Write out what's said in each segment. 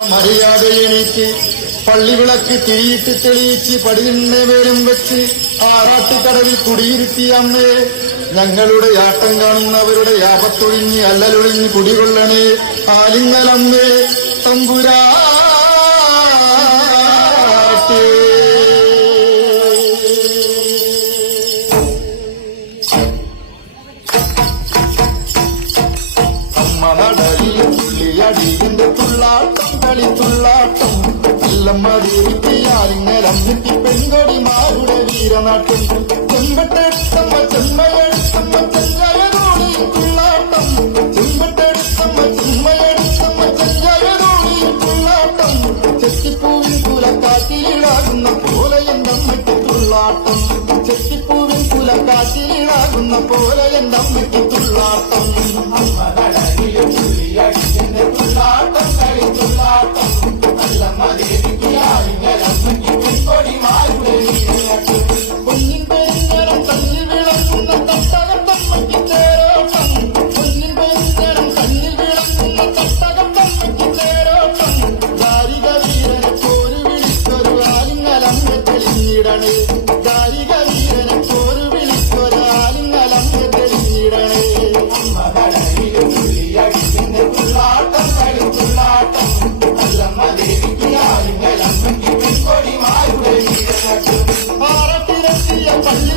എനിക്ക് പള്ളിവിളക്ക് തിരിയിട്ട് തെളിയിച്ച് പടിയിണ്ണ പേരും വെച്ച് ആറാട്ടുകടവിൽ കുടിയിരുത്തിയ അമ്മേ ഞങ്ങളുടെ ആട്ടം കാണുന്നവരുടെ യാപത്തൊഴിഞ്ഞ് അല്ലലൊഴിഞ്ഞ് കുടികൊള്ളണേ. ആലിങ്ങലമ്മേ തമ്പുരാട്ടേ തുള്ളിയടിയന്റെ തുള്ളാട്ടം കളി തുള്ളാട്ടം എല്ലമ്മ ദേവിയാലിങ്ങലമ്മിക്ക് പെൺകൊടിമാരുടെ വീരനാട്ടം. ചെമ്പട്ടെടുത്തമ്മ ചെമ്മയെടുത്തമ്മ ചെഞ്ചയതോടി തുള്ളാട്ടം ചെമ്പട്ടെടുത്തമ്മ ചെമ്മയെടുത്തമ്മ ചെഞ്ചയതോടി തുള്ളാട്ടം ചെത്തിപ്പൂവിൻ കുലക്കാറ്റിലിടാകുന്ന പോലെ എന്തമ്മയ്ക്ക് തുള്ളാട്ടം ചെത്തിപ്പൂവിൻ കുലക്കാറ്റിലിടാകുന്ന പോലെ എന്തമ്മയ്ക്ക് തുള്ളാട്ടം தெரியிடனே காரிக வீரனுக்கு பள்ளி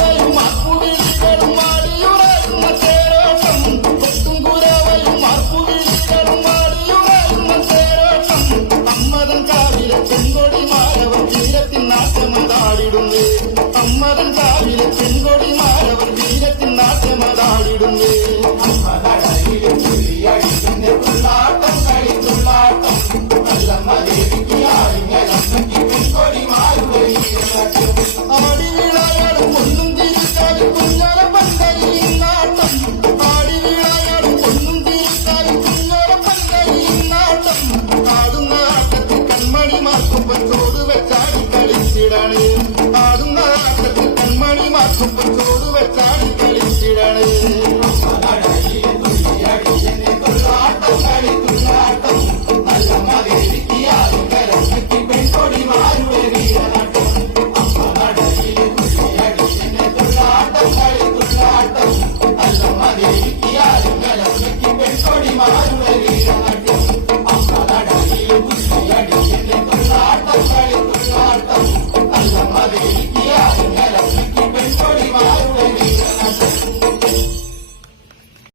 ചോറ് വെച്ചാടി കളിച്ചിടാണ്. ആടുന്ന കണ്മണി കൺമണിമാർക്കൊപ്പം ചോറ് വെച്ചാടി